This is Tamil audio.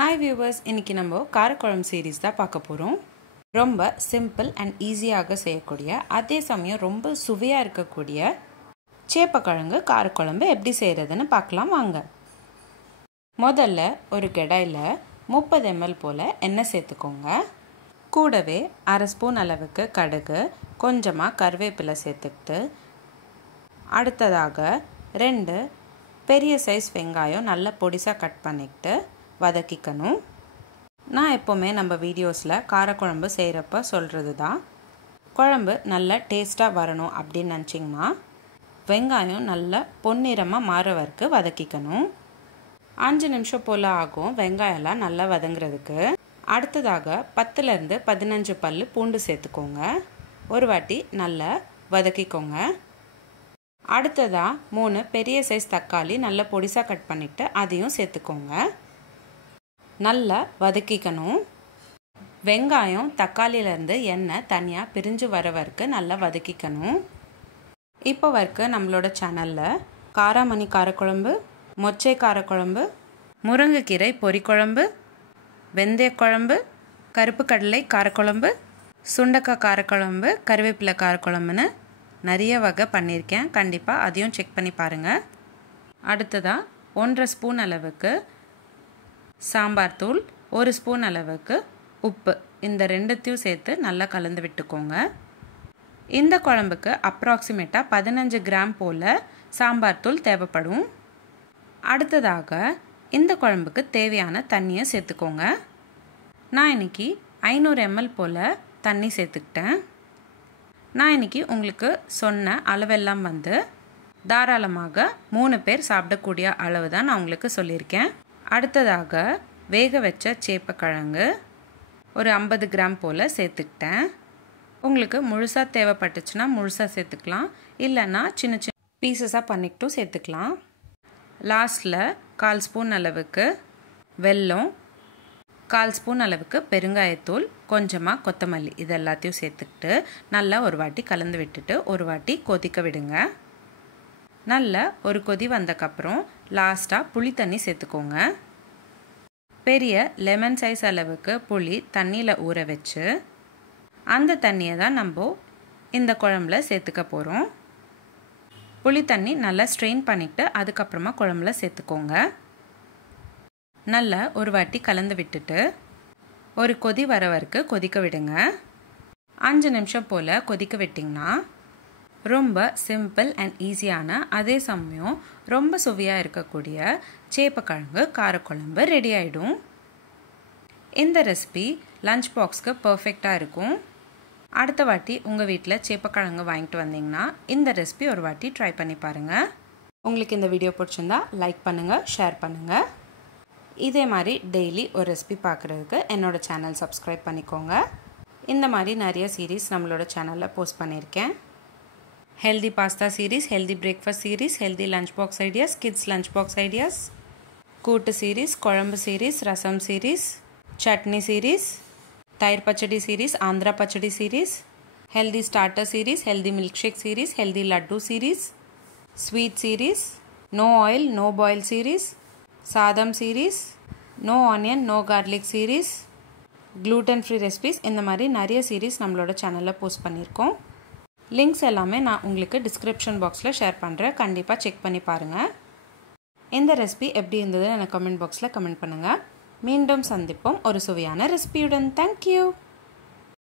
Hi viewers, இன்னைக்கு நம்ம காரக்குழம்பு சீரிஸ் தான் பார்க்க போறோம். ரொம்ப சிம்பிள் அண்ட் ஈஸியாக செய்யக்கூடிய அதே சமயம் ரொம்ப சுவையா இருக்கக்கூடிய சேப்பக்கிழங்கு காரக்குழம்பு எப்படி செய்யறதுன்னு பார்க்கலாம் வாங்க. முதல்ல ஒரு கடாயில 30 ml போல எண்ணெய் சேர்த்துக்கோங்க. கூடவே 1/2 ஸ்பூன் அளவுக்கு கடுகு, கொஞ்சமா கறிவேப்பிலை சேர்த்துக்கிட்டு அடுத்ததாக 2 பெரிய சைஸ் வெங்காயம் நல்லா பொடிசா கட் பண்ணிட்டு வதக்கிக்கணும். நான் எப்பவுமே நம்ம வீடியோஸ்ல காரக்குழம்பு செய்யறப்ப சொல்றது தான், குழம்பு நல்ல டேஸ்டா வரணும் அப்படின்னு நினைச்சீங்கன்னா வெங்காயம் நல்லா பொன்னிறமா மாற வரைக்கும் வதக்கிக்கணும். 5 நிமிஷம் போல ஆகும் வெங்காயம்லாம் நல்லா வதங்குறதுக்கு. அடுத்ததாக 10ல இருந்து 15 பல்லு பூண்டு சேர்த்துக்கோங்க. ஒரு வாட்டி நல்லா வதக்கிக்கோங்க. அடுத்ததா 3 பெரிய சைஸ் தக்காளி நல்லா பொடிசா கட் பண்ணிட்டு அதையும் சேர்த்துக்கோங்க. நல்லா வதக்கிக்கணும். வெங்காயம் தக்காளியிலேருந்து எண்ணெய் தனியாக பிரிஞ்சு வர வரைக்கும் நல்லா வதக்கிக்கணும். இப்போ வரைக்கும் நம்மளோட சேனலில் காராமணி காரக்குழம்பு, மொச்சை காரக்குழம்பு, முருங்கைக்கீரை பொரிக்குழம்பு, வெந்தய குழம்பு, கருப்பு கடலை காரக்குழம்பு, சுண்டக்காய் காரக்குழம்பு, கருவேப்பிலை காரக்குழம்புன்னு நிறைய வகை பண்ணியிருக்கேன். கண்டிப்பாக அதையும் செக் பண்ணி பாருங்கள். அடுத்ததாக 1.5 ஸ்பூன் அளவுக்கு சாம்பார் தூள், 1 ஸ்பூன் அளவுக்கு உப்பு, இந்த ரெண்டுத்தையும் சேர்த்து நல்லா கலந்து விட்டுக்கோங்க. இந்த குழம்புக்கு அப்ராக்சிமேட்டாக 15 கிராம் போல் சாம்பார் தூள் தேவைப்படும். அடுத்ததாக இந்த குழம்புக்கு தேவையான தண்ணியை சேர்த்துக்கோங்க. நான் இன்னைக்கு 500 ml போல் தண்ணி சேர்த்துக்கிட்டேன். நான் இன்னைக்கு உங்களுக்கு சொன்ன அளவெல்லாம் தாராளமாக 3 பேர் சாப்பிடக்கூடிய அளவு தான் நான் உங்களுக்கு சொல்லியிருக்கேன். அடுத்ததாக வேக வச்ச சேப்பக்கிழங்கு ஒரு 50 கிராம் போல் சேர்த்துக்கிட்டேன். உங்களுக்கு முழுசாக தேவைப்பட்டுச்சுன்னா முழுசாக சேர்த்துக்கலாம், இல்லைன்னா சின்ன சின்ன பீசஸாக பண்ணிக்கிட்டும் சேர்த்துக்கலாம். லாஸ்ட்டில் 1/4 ஸ்பூன் அளவுக்கு வெல்லம், 1/4 ஸ்பூன் அளவுக்கு பெருங்காயத்தூள், கொஞ்சமாக கொத்தமல்லி, இது எல்லாத்தையும் சேர்த்துக்கிட்டு நல்லா ஒரு வாட்டி கலந்து விட்டுட்டு ஒரு வாட்டி கொதிக்க விடுங்க. நல்லா ஒரு கொதி வந்தக்கப்புறம் லாஸ்ட்டாக புளி தண்ணி சேர்த்துக்கோங்க. பெரிய லெமன் சைஸ் அளவுக்கு புளி தண்ணியில் ஊற வச்சு அந்த தண்ணியை தான் நம்ம இந்த குழம்புல சேர்த்துக்க போகிறோம். புளி தண்ணி நல்லா ஸ்ட்ரெயின் பண்ணிவிட்டு அதுக்கப்புறமா குழம்புல சேர்த்துக்கோங்க. நல்லா ஒரு வாட்டி கலந்து விட்டுட்டு ஒரு கொதி வர வரைக்கும் கொதிக்க விடுங்க. 5 நிமிஷம் போல் கொதிக்க விட்டிங்கன்னா ரொம்ப சிம்பிள் அண்ட் ஈஸியான அதே சமயம் ரொம்ப சுவையாக இருக்கக்கூடிய சேப்பக்கிழங்கு காரக்குழம்பு ரெடி ஆகிடும். இந்த ரெசிபி லஞ்ச் பாக்ஸ்க்கு பர்ஃபெக்டாக இருக்கும். அடுத்த வாட்டி உங்கள் வீட்டில் சேப்பக்கிழங்கு வாங்கிட்டு வந்தீங்கன்னா இந்த ரெசிபி ஒரு வாட்டி ட்ரை பண்ணி பாருங்கள். உங்களுக்கு இந்த வீடியோ பிடிச்சிருந்தா லைக் பண்ணுங்கள், ஷேர் பண்ணுங்கள். இதே மாதிரி டெய்லி ஒரு ரெசிபி பார்க்குறதுக்கு என்னோடய சேனல் சப்ஸ்கிரைப் பண்ணிக்கோங்க. இந்த மாதிரி நிறைய சீரீஸ் நம்மளோட சேனலில் போஸ்ட் பண்ணியிருக்கேன். Healthy pasta series, healthy breakfast series, healthy lunch box ideas, kids lunch box ideas, kootu series, kuzhambu series, rasam series, chutney series, தயிர் pachadi series, Andhra pachadi series, healthy starter series, healthy milk shake series, healthy laddu series, sweet series, no oil no boil series, சாதம் series, no onion no garlic series, gluten free recipes, இந்த மாதிரி நிறைய சீரீஸ் நம்மளோட சேனலில் போஸ்ட் பண்ணியிருக்கோம். லிங்க்ஸ் எல்லாமே நான் உங்களுக்கு டிஸ்கிரிப்ஷன் பாக்ஸில் ஷேர் பண்ணுறேன். கண்டிப்பாக செக் பண்ணி பாருங்கள். இந்த ரெசிபி எப்படி இருந்ததுன்னு எனக்கு கமெண்ட் பாக்ஸில் கமெண்ட் பண்ணுங்கள். மீண்டும் சந்திப்போம் ஒரு சுவையான ரெசிபியுடன். தேங்க்யூ.